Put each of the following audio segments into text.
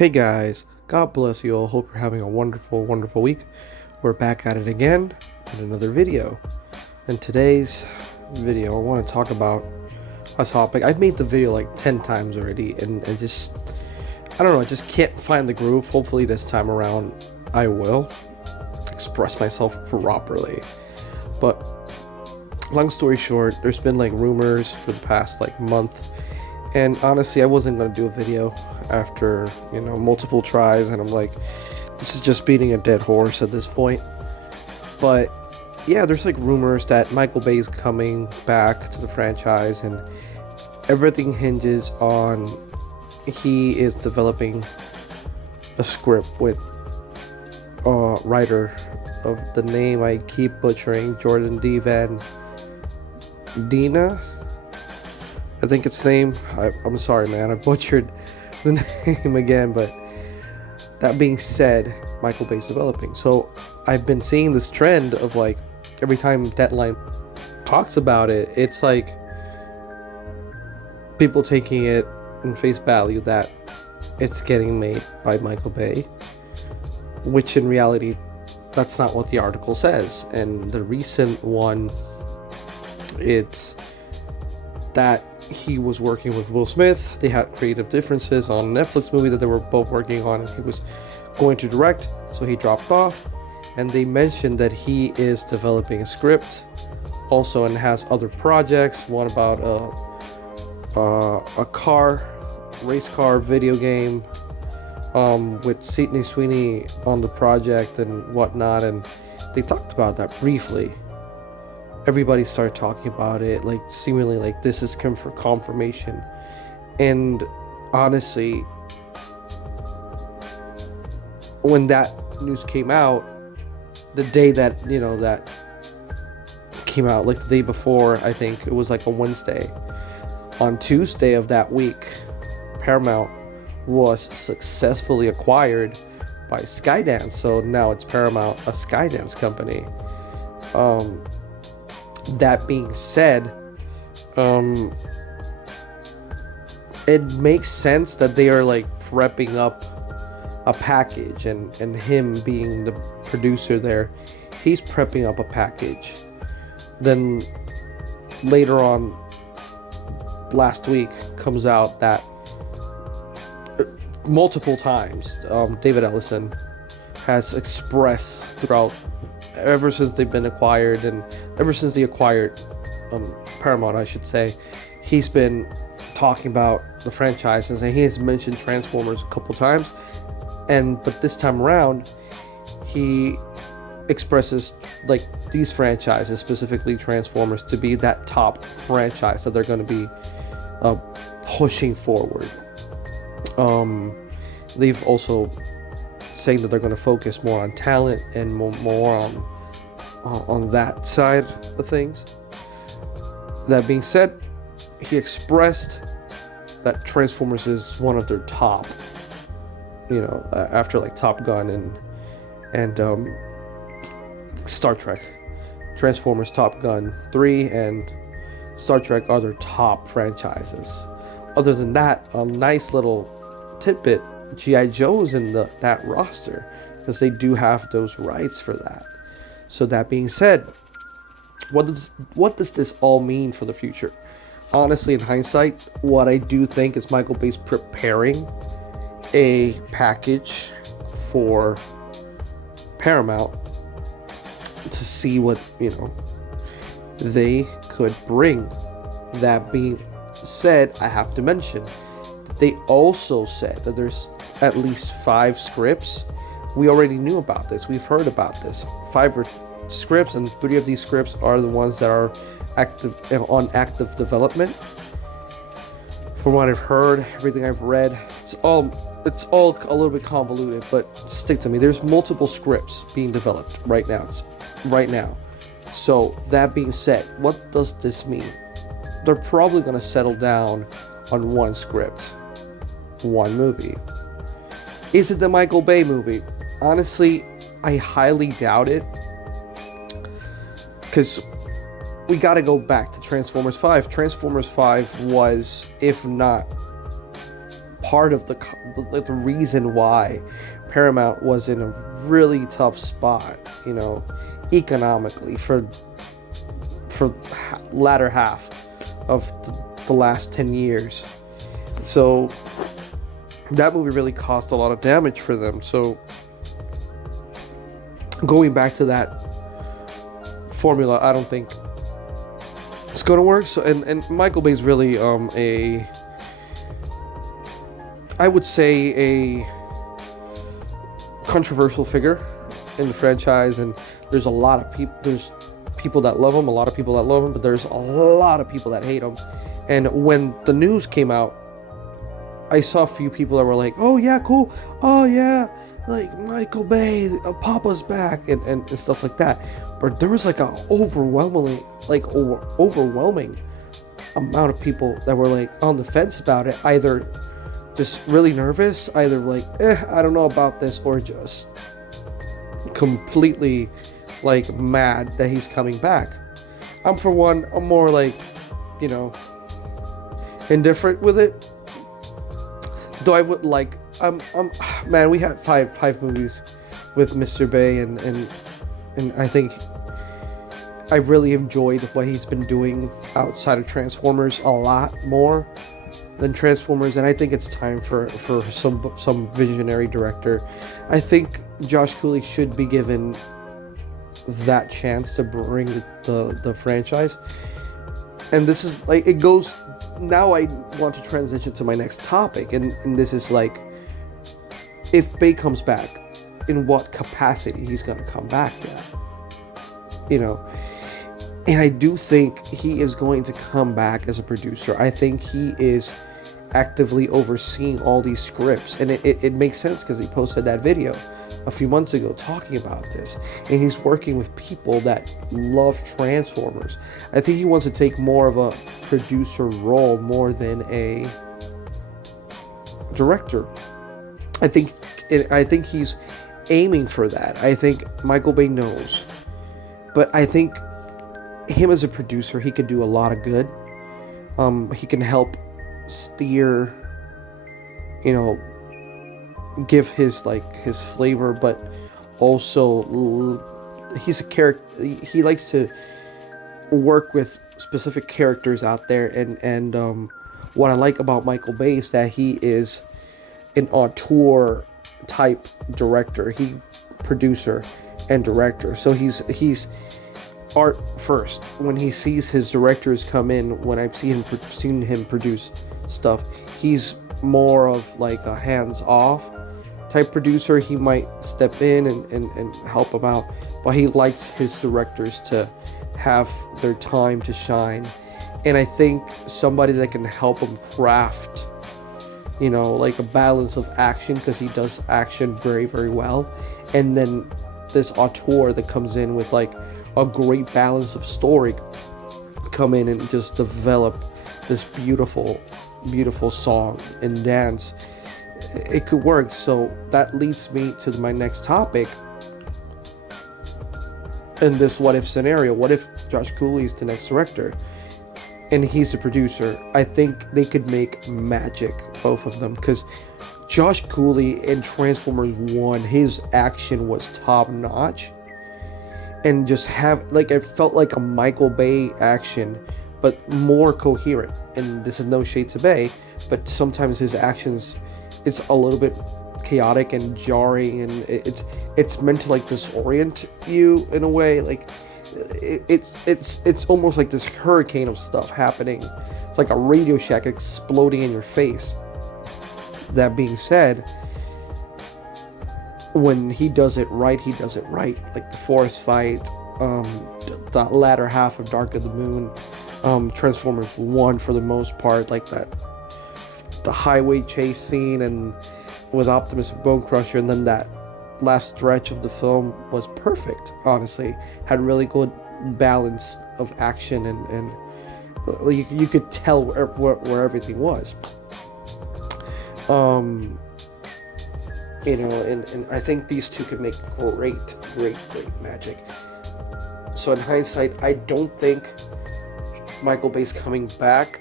Hey guys, God bless you all. Hope you're having a wonderful, wonderful week. We're back at it again in another video. In today's video, I want to talk about a topic. I've made the video like 10 times already, and just, I don't know, I just can't find the groove. Hopefully this time around I will express myself properly. But long story short, there's been like rumors for the past like month, and honestly I wasn't going to do a video after multiple tries, and I'm like, this is just beating a dead horse at this point. But yeah, there's like rumors that Michael Bay is coming back to the franchise, and everything hinges on he is developing a script with a writer of the name I keep butchering, Jordan D. Van Dina, I think it's name. I'm sorry, man, I butchered the name again. But that being said, Michael Bay's developing. So I've been seeing this trend of like every time Deadline talks about it, it's like people taking it in face value that it's getting made by Michael Bay, which in reality that's not what the article says. And the recent one, it's that he was working with Will Smith. They had creative differences on a Netflix movie that they were both working on, and he was going to direct, so he dropped off. And they mentioned that he is developing a script also and has other projects, one about a race car video game with Sydney Sweeney on the project and whatnot. And they talked about that briefly. Everybody started talking about it, like seemingly like this is for confirmation. And honestly, when that news came out, the day that that came out, like the day before, I think it was like a Wednesday, on Tuesday of that week, Paramount was successfully acquired by Skydance. So now it's Paramount, a Skydance company. That being said, it makes sense that they are like prepping up a package, and him being the producer there, he's prepping up a package. Then later on, last week, comes out that multiple times David Ellison has expressed throughout, ever since they've been acquired, and ever since they acquired Paramount, I should say, he's been talking about the franchises, and he has mentioned Transformers a couple times. But this time around, he expresses like these franchises, specifically Transformers, to be that top franchise that they're going to be pushing forward. They've also saying that they're going to focus more on talent and more on that side of things. That being said, he expressed that Transformers is one of their top, after like Top Gun and Star Trek. Transformers, Top Gun 3, and Star Trek are their top franchises. Other than that, a nice little tidbit, G.I. Joe's in that roster, because they do have those rights for that. So that being said, what does this all mean for the future? Honestly, in hindsight, what I do think is Michael Bay's preparing a package for Paramount to see what they could bring. That being said, I have to mention that they also said that there's at least 5 scripts. We already knew about this. We've heard about this. 5 scripts, and 3 of these scripts are the ones that are on active development. From what I've heard, everything I've read, it's all a little bit convoluted, but stick to me. There's multiple scripts being developed right now. So that being said, what does this mean? They're probably going to settle down on one script, one movie. Is it the Michael Bay movie? Honestly, I highly doubt it, because we got to go back to Transformers 5. Transformers 5 was, if not part of the reason why Paramount was in a really tough spot, economically for latter half of the last 10 years. So that movie really caused a lot of damage for them. So going back to that formula, I don't think it's going to work. So and Michael Bay's really I would say a controversial figure in the franchise, and there's a lot of people that love him, a lot of people that love him, but there's a lot of people that hate him. And when the news came out, I saw a few people that were like, "Oh yeah, cool. Oh yeah, like Michael Bay, Papa's back," and stuff like that. But there was like a overwhelming amount of people that were like on the fence about it, either just really nervous, either like, I don't know about this, or just completely like mad that he's coming back. I'm for one, I'm more like, indifferent with it. Though I would like, man, we had five movies with Mr. Bay, and I think I really enjoyed what he's been doing outside of Transformers a lot more than Transformers, and I think it's time for some visionary director. I think Josh Cooley should be given that chance to bring the franchise. And this is like, it goes, now I want to transition to my next topic, and this is like, if Bay comes back, in what capacity he's gonna come back at, and I do think he is going to come back as a producer. I think he is actively overseeing all these scripts, and it makes sense because he posted that video a few months ago talking about this, and he's working with people that love Transformers. I think he wants to take more of a producer role more than a director. I think he's aiming for that. I think Michael Bay knows, but I think him as a producer, he could do a lot of good. He can help steer, give his flavor, but also he's a character. He likes to work with specific characters out there, and what I like about Michael Bay is that he is an auteur type director, producer and director. So he's art first. When he sees his directors come in, when I've seen him produce stuff, he's more of like a hands-off type producer. He might step in and help him out, but he likes his directors to have their time to shine. And I think somebody that can help him craft, like a balance of action, because he does action very, very well, and then this auteur that comes in with like a great balance of story, come in and just develop this beautiful song and dance. It could work. So that leads me to my next topic. In this what if scenario, what if Josh Cooley is the next director and he's the producer? I think they could make magic, both of them, because Josh Cooley in Transformers 1, his action was top notch, and just it felt like a Michael Bay action, but more coherent. And this is no shade to Bay, but sometimes his actions, it's a little bit chaotic and jarring, and it's meant to like disorient you in a way. Like it's almost like this hurricane of stuff happening. It's like a Radio Shack exploding in your face. That being said, when he does it right, like the forest fight, the latter half of Dark of the Moon, Transformers 1 for the most part, like the highway chase scene and with Optimus and Bone Crusher, and then that last stretch of the film was perfect. Honestly, had really good balance of action, and you could tell where everything was. And I think these two could make great magic. So in hindsight, I don't think Michael Bay's coming back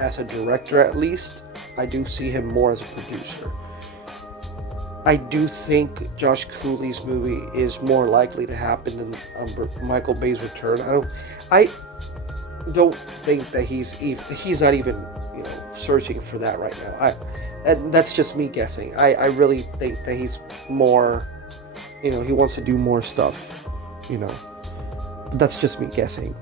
as a director, at least. I do see him more as a producer. I do think Josh Cooley's movie is more likely to happen than Michael Bay's return. I don't think that he's not even, searching for that right now. And that's just me guessing. I really think that he's more, he wants to do more stuff, That's just me guessing.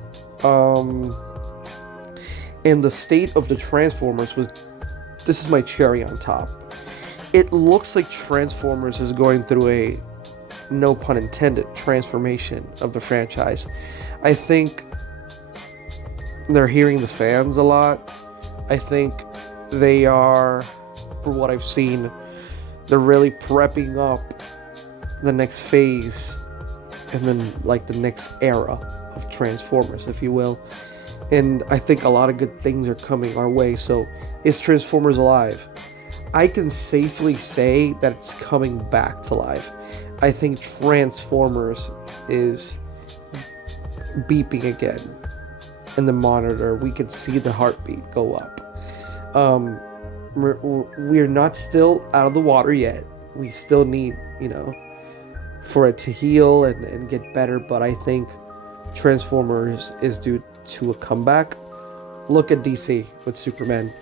And the state of the Transformers this is my cherry on top. It looks like Transformers is going through a, no pun intended, transformation of the franchise. I think they're hearing the fans a lot. I think they are, for what I've seen, they're really prepping up the next phase and then like the next era of Transformers, if you will. And I think a lot of good things are coming our way. So is Transformers alive? I can safely say that it's coming back to life. I think Transformers is beeping again in the monitor. We can see the heartbeat go up. We're not still out of the water yet. We still need, for it to heal and get better. But I think Transformers is due to a comeback. Look at DC with Superman.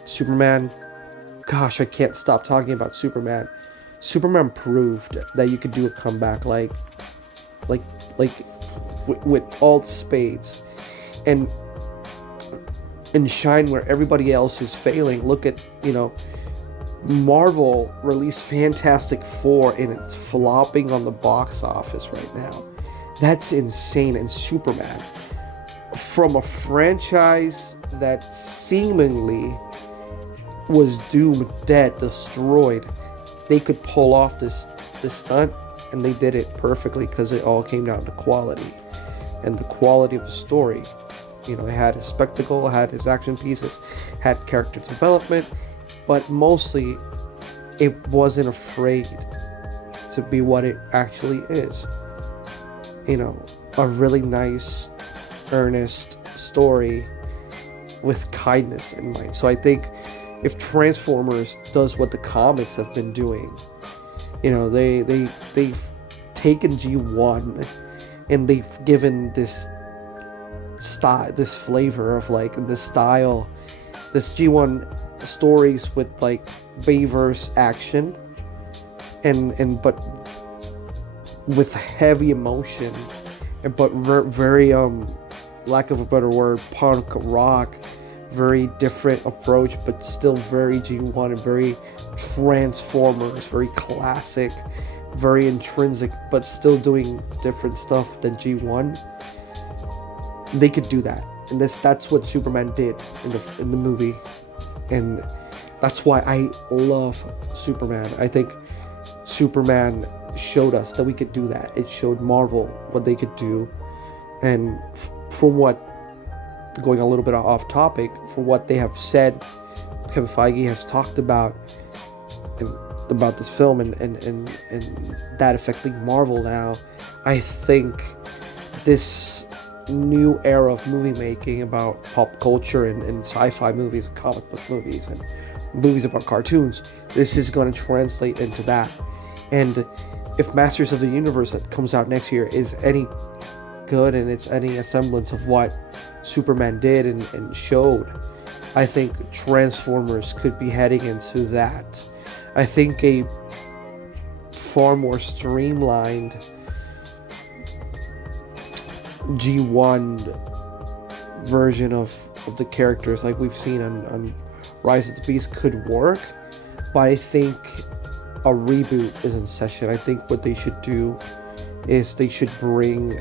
Gosh, I can't stop talking about Superman. Superman proved that you could do a comeback like with all the spades and shine where everybody else is failing. Look at, Marvel released Fantastic Four and it's flopping on the box office right now. That's insane. And Superman, from a franchise that seemingly was doomed, dead, destroyed, they could pull off this stunt, and they did it perfectly because it all came down to quality and the quality of the story. It had his spectacle, it had his action pieces, had character development, but mostly it wasn't afraid to be what it actually is. A really nice, earnest story with kindness in mind. So I think if Transformers does what the comics have been doing, they've taken G1 and they've given this style, this flavor of like this style, this G1 stories with like Bayverse action but with heavy emotion, but very lack of a better word, punk rock, very different approach, but still very G1 and very Transformers, very classic, very intrinsic, but still doing different stuff than G1. They could do that, and that's what Superman did in the movie, and that's why I love Superman. I think Superman showed us that we could do that. It showed Marvel what they could do, and from what, going a little bit off topic, for what they have said, Kevin Feige has talked about this film and that affecting Marvel now, I think this new era of movie making about pop culture and sci-fi movies, comic book movies, and movies about cartoons, this is going to translate into that. And if Masters of the Universe that comes out next year is any good and it's any semblance of what Superman did and showed, I think Transformers could be heading into that. I think a far more streamlined G1 version of the characters like we've seen on Rise of the Beast could work, but I think a reboot is in session. I think what they should do is they should bring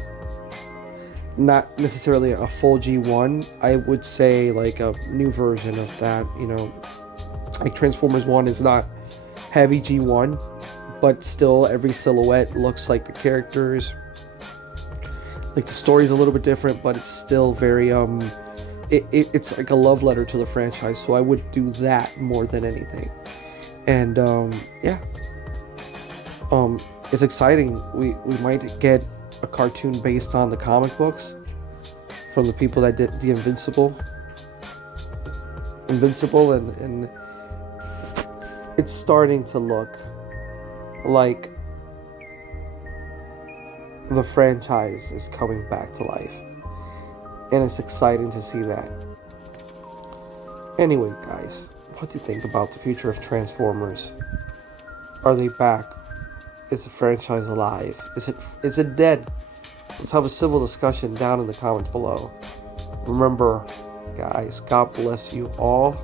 not necessarily a full G1, I would say like a new version of that, like Transformers 1 is not heavy G1, but still every silhouette looks like the characters. Like the story's a little bit different, but it's still very it's like a love letter to the franchise. So I would do that more than anything. And it's exciting. We might get a cartoon based on the comic books from the people that did the Invincible and it's starting to look like the franchise is coming back to life. And it's exciting to see that. Anyway, guys, what do you think about the future of Transformers? Are they back? Is the franchise alive? Is it dead? Let's have a civil discussion down in the comments below. Remember, guys, God bless you all.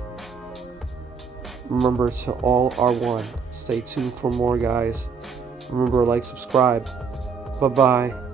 Remember to all are one. Stay tuned for more, guys. Remember, like, subscribe. Bye-bye.